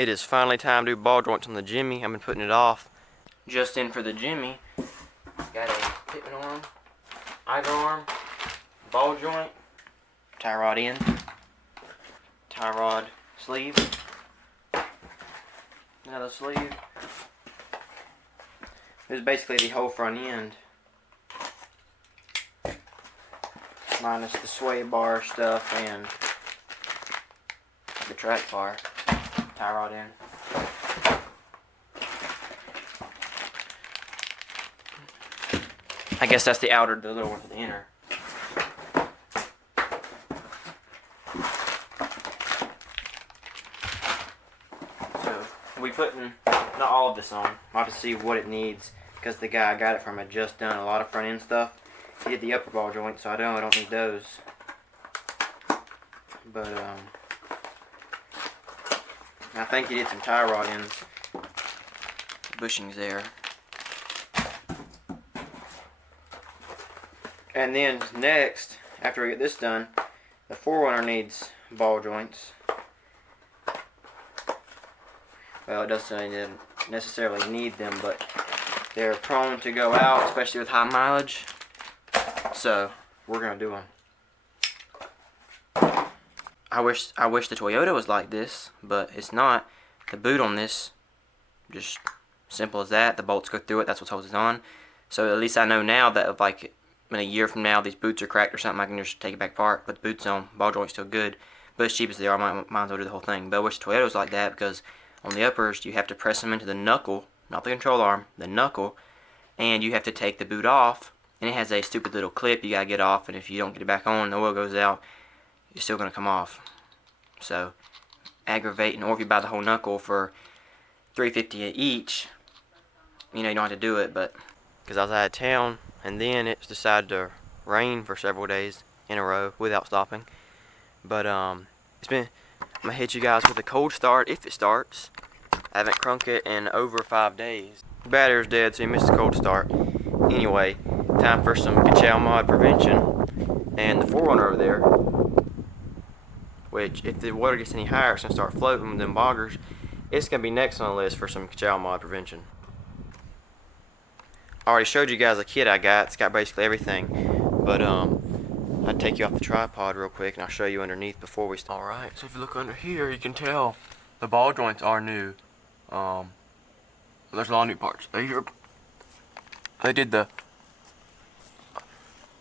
It is finally time to do ball joints on the Jimmy. I've been putting it off. Just in for the Jimmy. Got a tipping arm, idler arm, ball joint, tie rod end, tie rod sleeve, another sleeve. This is basically the whole front end, minus the sway bar stuff and the track bar, tie rod end. I guess that's the outer, the little one for the inner. So we'll be putting not all of this on. I'll have to see what it needs because the guy I got it from had just done a lot of front end stuff. He did the upper ball joint, so I don't need those. But I think he did some tie rod ends, bushings there. And then next, after we get this done, the forerunner needs ball joints. Well, it doesn't necessarily need them, but they're prone to go out, especially with high mileage. So we're gonna do them. I wish the Toyota was like this, but it's not. The boot on this, just simple as that. The bolts go through it. That's what holds it on. So at least I know now that if like in a year from now these boots are cracked or something, I can just take it back apart, put the boots on. Ball joint's still good, but as cheap as they are, I might as well do the whole thing. But I wish the Toyota was like that because on the uppers you have to press them into the knuckle, not the control arm, the knuckle, and you have to take the boot off. And it has a stupid little clip you gotta get off, and if you don't get it back on, the oil goes out. It's still gonna come off. So aggravating. Or if you buy the whole knuckle for $3.50 each, you know you don't have to do it. But because I was out of town, and then it decided to rain for several days in a row without stopping. But it's been. I'm gonna hit you guys with a cold start if it starts. I haven't crunk it in over 5 days. The battery's dead, so you missed the cold start. Anyway, time for some cachow mod prevention. And the forerunner over there, which if the water gets any higher, it's gonna start floating with them boggers. It's gonna be next on the list for some cachow mod prevention. I already showed you guys a kit I got. It's got basically everything. But I'd take you off the tripod real quick and I'll show you underneath before we start. Alright, so if you look under here, you can tell the ball joints are new. There's a lot of new parts. They did the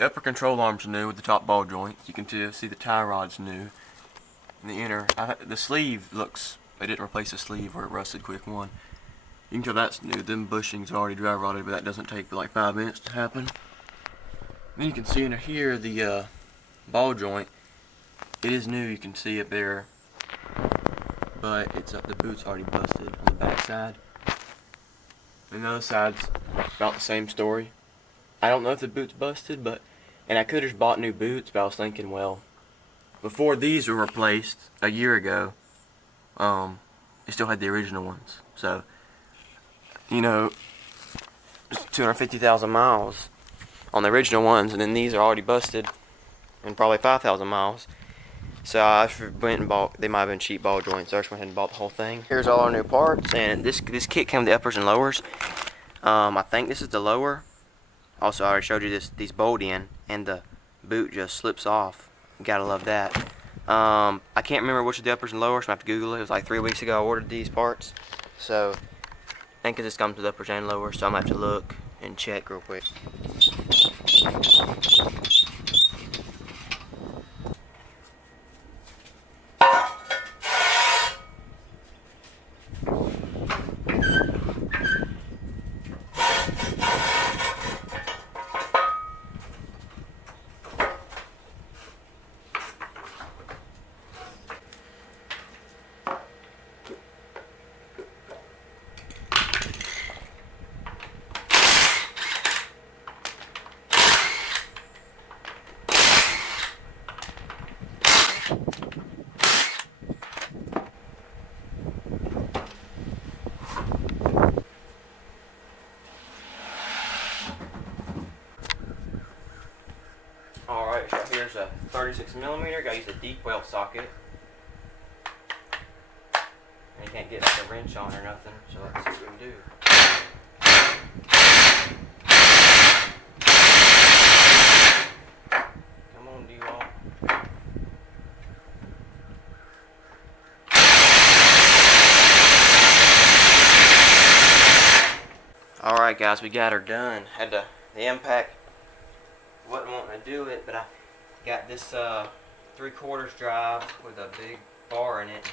upper control arm's new with the top ball joints. You can see the tie rod's new. And the inner, the sleeve looks, they didn't replace the sleeve where it rusted quick one. You can tell that's new. Them bushings are already dry rotted, but that doesn't take like 5 minutes to happen. Then you can see under here the ball joint. It is new, you can see up there, but it's the boot's already busted on the back side. And the other side's about the same story. I don't know if the boot's busted, and I could have just bought new boots, but I was thinking, well, before these were replaced a year ago, it still had the original ones. So, you know, 250,000 miles on the original ones, and then these are already busted and probably 5,000 miles. So I went and bought, they might have been cheap ball joints, so I just went ahead and bought the whole thing. Here's all our new parts, and this kit came with the uppers and lowers. I think this is the lower. Also, I already showed you these bolt in, and the boot just slips off. You gotta love that. I can't remember which of the uppers and lowers, so I have to Google it. It was like 3 weeks ago I ordered these parts. So I think this comes with uppers and lowers, so I'm gonna have to look and check real quick. Alright, so here's a 36mm. Gotta use a deep well socket. And you can't get wrench on or nothing, so let's see what we can do. Come on, do you all? Alright guys, we got her done. Had the impact, wasn't wanting to do it, but I got this 3/4 drive with a big bar in it.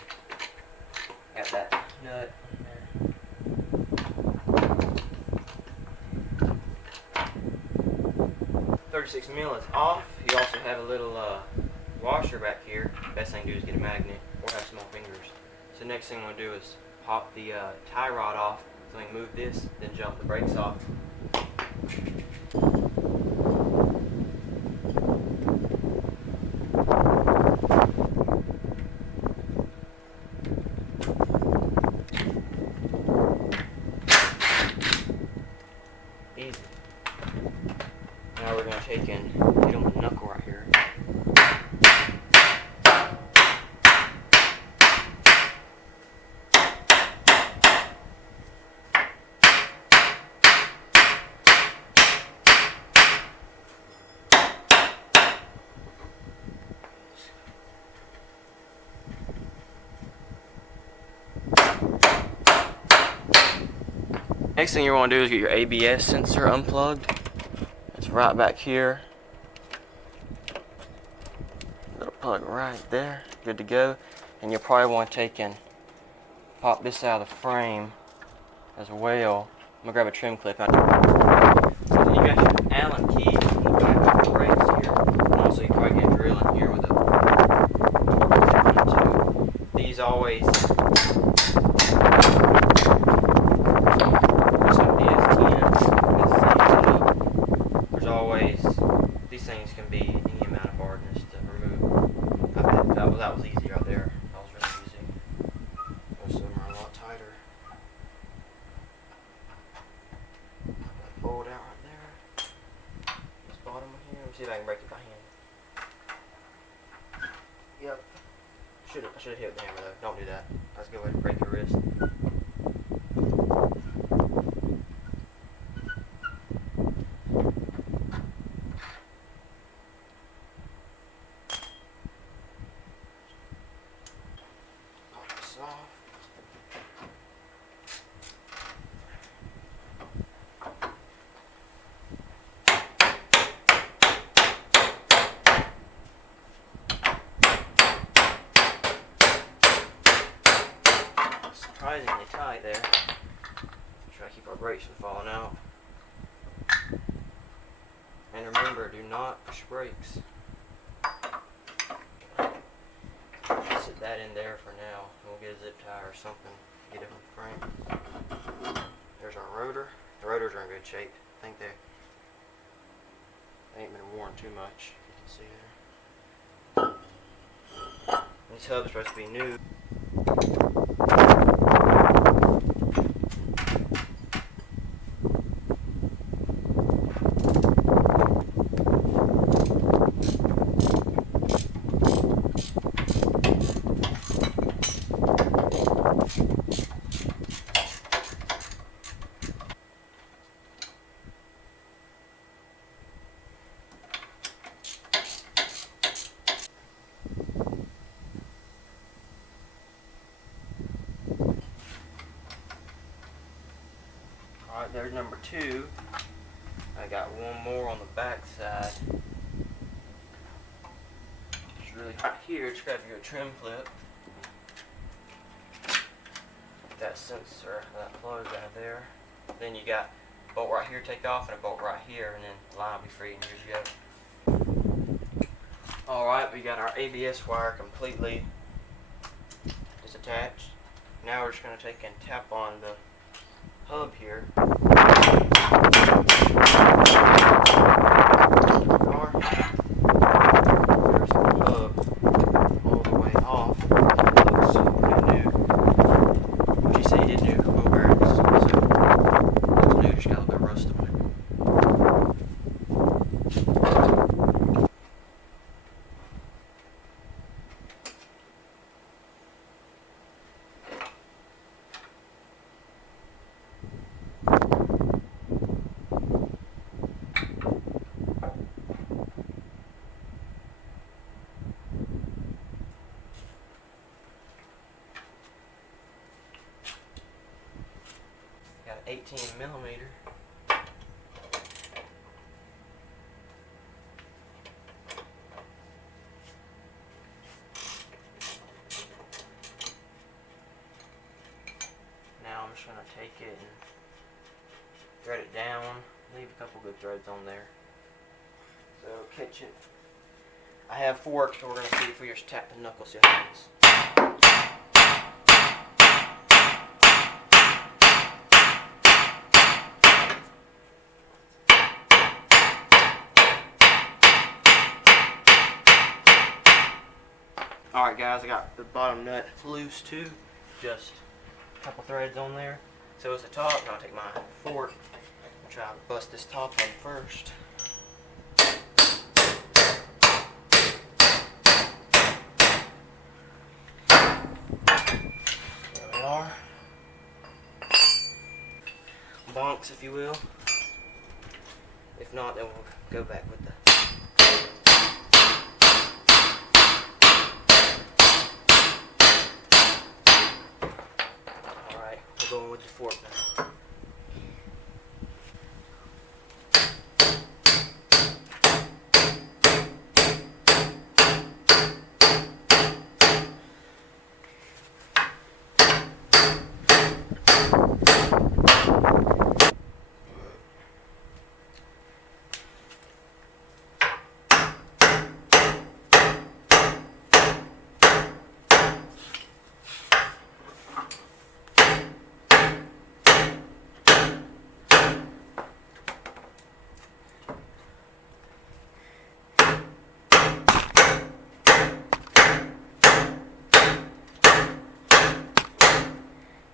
Got that nut in there. 36 mil is off. You also have a little washer back here. Best thing to do is get a magnet or have small fingers. So next thing I'm going to do is pop the tie rod off. So we can move this, then jump the brakes off. Easy. Now we're going to take and hit on the knuckle right here. Next thing you want to do is get your ABS sensor unplugged. It's right back here. Little plug right there. Good to go. And you'll probably want to take and pop this out of the frame as well. I'm going to grab a trim clip. So then you got your Allen key. You got the brakes here. And also you probably get a drill in here with a... These always... These things can be any amount of hardness to remove. That was easy right there. That was really easy. Most of them are a lot tighter. Pull it out right there. This bottom one here. Let me see if I can break it by hand. Yep. I should have hit the hammer though. Don't do that. Let's go ahead and break your wrist. Surprisingly tight there. Try to keep our brakes from falling out. And remember, do not push brakes. Sit that in there for now. We'll get a zip tie or something. Get it on the frame. There's our rotor. The rotors are in good shape. I think they ain't been worn too much. You can see there. These hubs are supposed to be new. Alright, there's number 2. I got one more on the back side. It's really hot here. Just grab your trim clip. Get that sensor, that plug out of there. Then you got a bolt right here, take off, and a bolt right here, and then the line will be free, and here you go. Alright, we got our ABS wire completely disattached. Now we're just going to take and tap on the hub here. There's the hub all the way off. It looks pretty new. But you say you did new wheel bearings, so it's new, just got a little bit of rust on it. 18mm. Now I'm just going to take it and thread it down, leave a couple good threads on there. So catch it. I have forks, but we're going to see if we just tap the knuckle, see what happens. Alright guys, I got the bottom nut loose too. Just a couple threads on there. So it's the top, and I'll take my fork and try to bust this top one first. There we are. Bonks, if you will. If not, then we'll go back with the going with the fork now.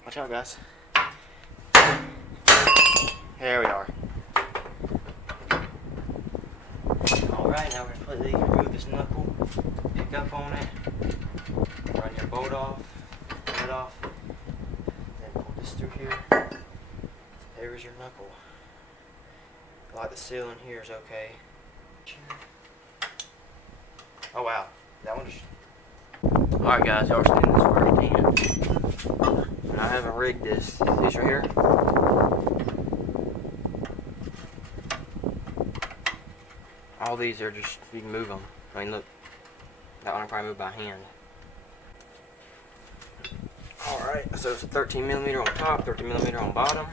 Watch out, guys. There we are. Alright, now we're completely remove this knuckle, pick up on it, run your bolt off, run it off, then pull this through here. There's your knuckle. I like the seal in here is okay. Oh wow, that one just... Alright guys, y'all are seeing this firsthand. I haven't rigged this. These right here. All these are just, you can move them. I mean, look, that one I probably move by hand. Alright, so it's a 13mm on top, 13mm on bottom.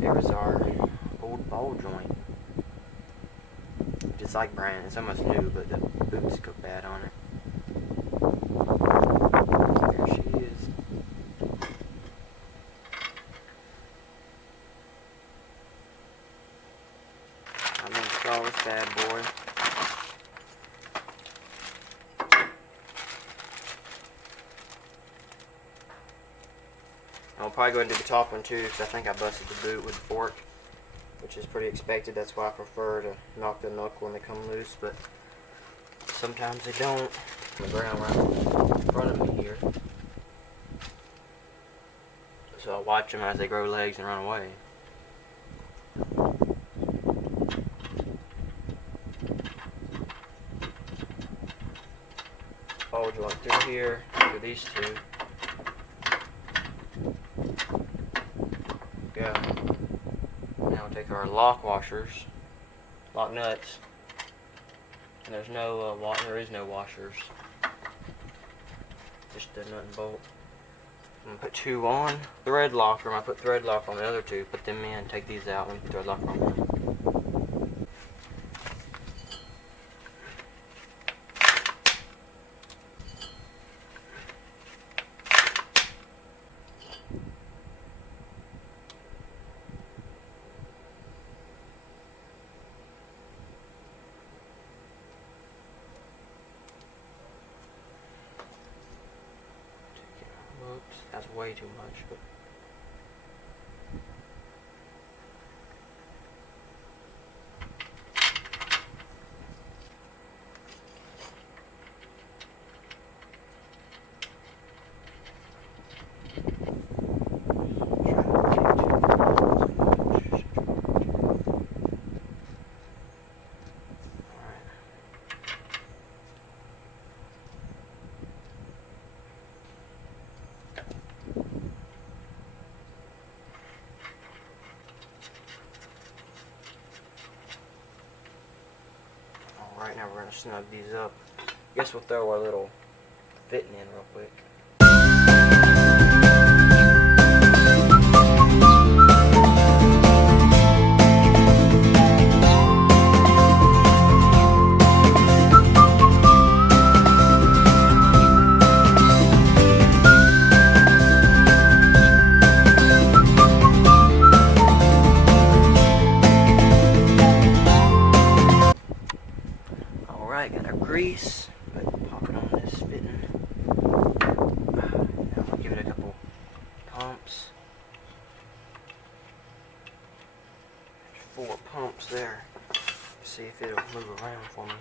Here's our old ball joint. Just like brand, it's almost new, but the boots go bad on it. There she is. I'm gonna install this bad boy. I'll probably go ahead and do the top one too, because I think I busted the boot with the fork, which is pretty expected. That's why I prefer to knock the knuckle when they come loose, but sometimes they don't. The ground right in front of me here, so I'll watch them as they grow legs and run away. Ball joint through here, through these two. Go. Now we'll take our lock washers, lock nuts, and there's no there is no washers, just the nut and bolt. I'm gonna put two on thread locker. I'm gonna put thread lock on the other two. Put them in. Take these out and put thread locker on them. way too much, but right now we're going to snug these up. Guess we'll throw our little fitting in real quick. Alright, got our grease. Pop it on this fitting. Now we'll give it a couple pumps. There's 4 pumps there. See if it'll move around for me.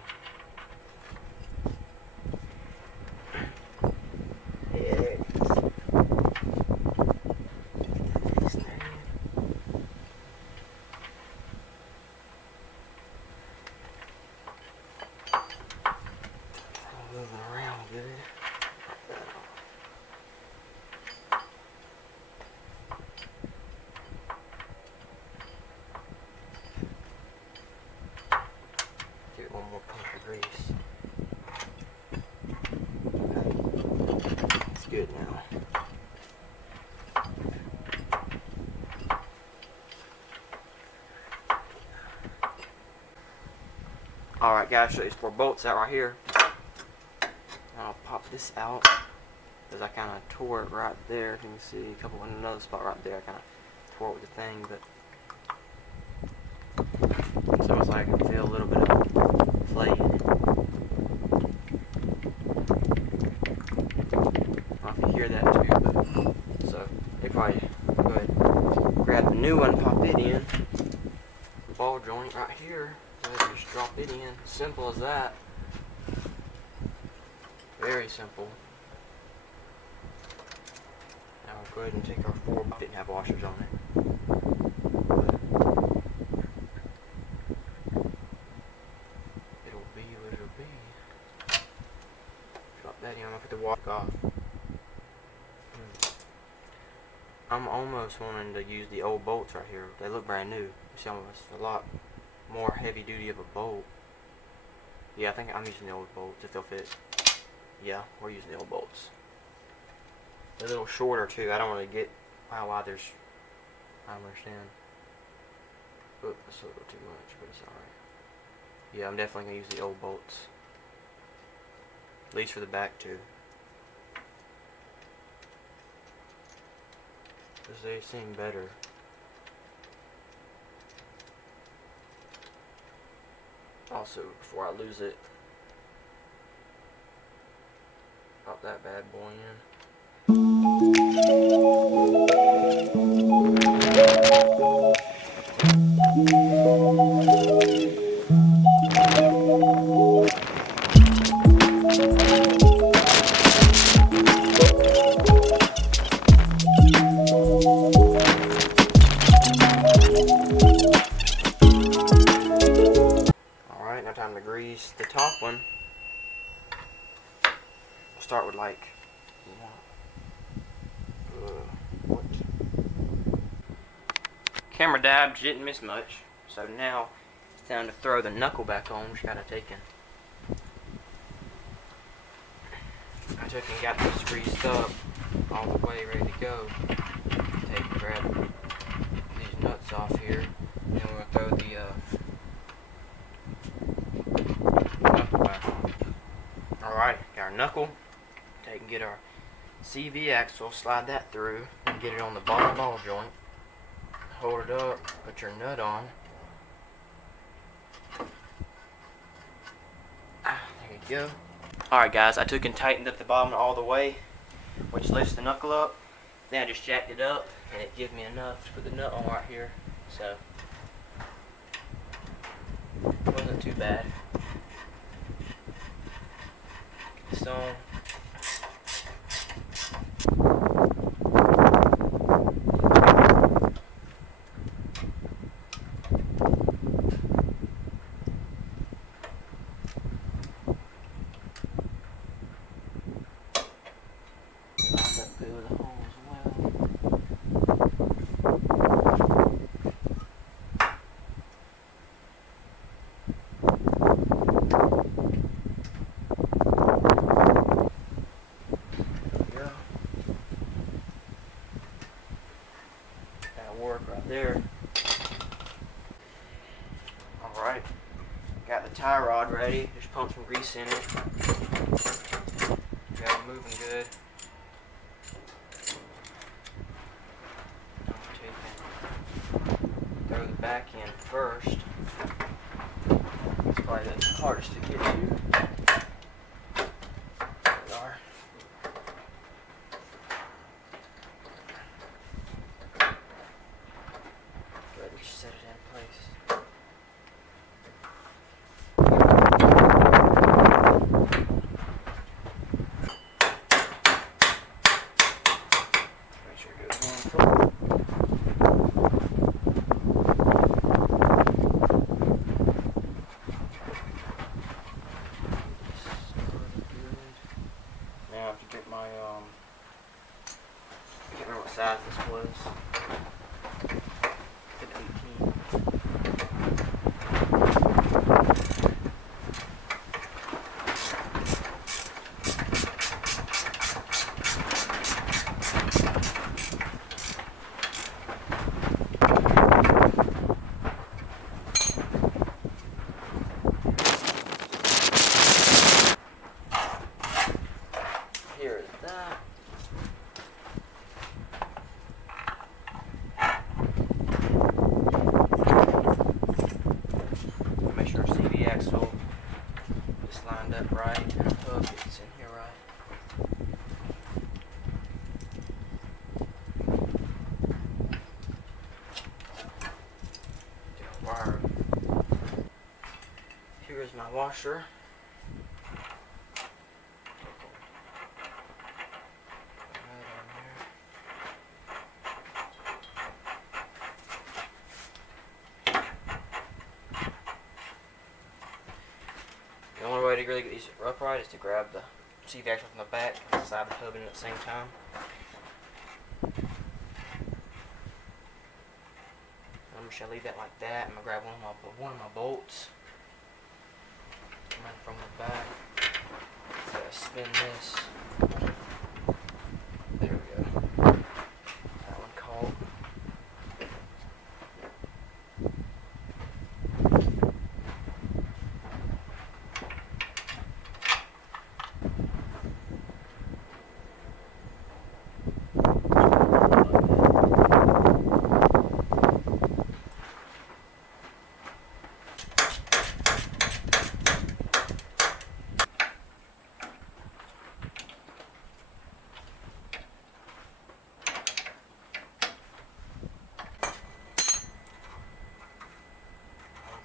Yeah, there it is. Moving around good. Give it one more pump of grease. Okay, it's good now. Alright guys, show these 4 bolts out right here. I'll pop this out because I kind of tore it right there. You can see a couple in another spot right there. I kind of tore it with the thing, but so it's like I can feel a little bit of play in it. I don't know if you hear that too, but so they probably go ahead and grab the new one, pop it in. The ball joint right here. Go ahead and just drop it in. Simple as that. Very simple. Now we'll go ahead and take our 4. Didn't have washers on it. It'll be what it'll be. Drop that in. I'm gonna put the wash off. I'm almost wanting to use the old bolts right here. They look brand new. You see, almost a lot more heavy duty of a bolt. Yeah, I think I'm using the old bolts if they'll fit. Yeah, we're using the old bolts. They're a little shorter too. I don't really get why there's. I don't understand. Oop, that's a little too much, but it's alright. Yeah, I'm definitely gonna use the old bolts. At least for the back too. Because they seem better. Also, before I lose it, pop that bad boy in. Alright, now time to grease the top one. We'll start with like camera dabbed, didn't miss much. So now it's time to throw the knuckle back on, which got it taken. I took and got this greased up all the way, ready to go. Take and grab these nuts off here, and we're gonna throw the knuckle back on. Alright, got our knuckle. Take and get our CV axle, slide that through, and get it on the bottom ball joint. Hold it up, put your nut on. There you go. Alright guys, I took and tightened up the bottom all the way, which lifts the knuckle up. Then I just jacked it up, and it gave me enough to put the nut on right here. So it wasn't too bad. Get this on. Work right there. Alright, got the tie rod ready. Just pump some grease in it. Got it moving good. Throw the back in first. It's probably the hardest to get to. There we are. Set it in place. Make sure it goes in full. Now I have to get my I can't remember what size this was. Here is that. Make sure CV axle is lined up right and the hook is in here right. Wire. Here is my washer. The only way to really get these upright is to grab the CV axle from the back and slide the hub in at the same time. I'm just gonna leave that like that. I'm gonna grab one of my bolts. Come in from the back. Gotta spin this. There we go. That one caught.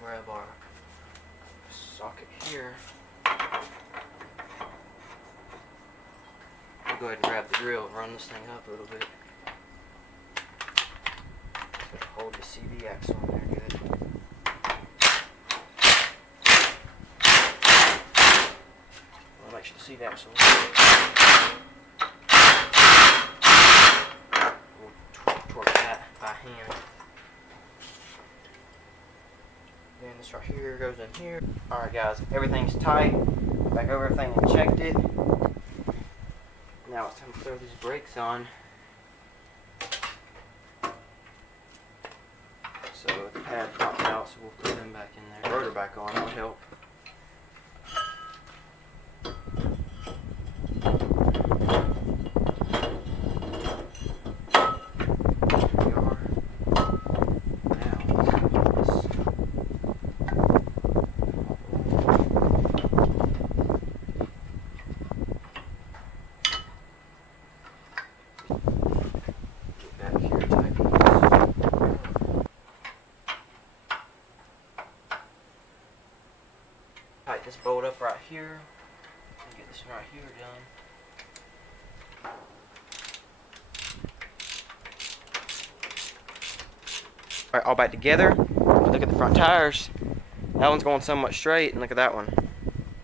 Grab our socket here. We'll go ahead and grab the drill and run this thing up a little bit. So hold the CV axle in there good. We'll make sure the CV axle we'll torque that by hand. Then this right here goes in here. Alright guys, everything's tight. Back over everything and checked it. Now it's time to throw these brakes on. So the pad popped out, so we'll throw them back in there. Rotor back on, that would help. bolt up right here. Get this one right here done. Alright, all back together. Look at the front tires. That one's going somewhat straight, and look at that one.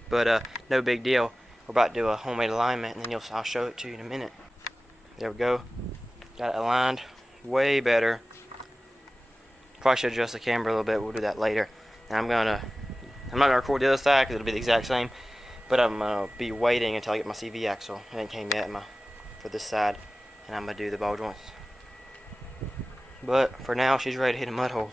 But no big deal. We're about to do a homemade alignment, and then I'll show it to you in a minute. There we go. Got it aligned way better. Probably should adjust the camera a little bit. We'll do that later. And I'm not gonna record the other side because it'll be the exact same. But I'm gonna be waiting until I get my CV axle. It ain't came yet for this side, and I'm gonna do the ball joints. But for now, she's ready to hit a mud hole.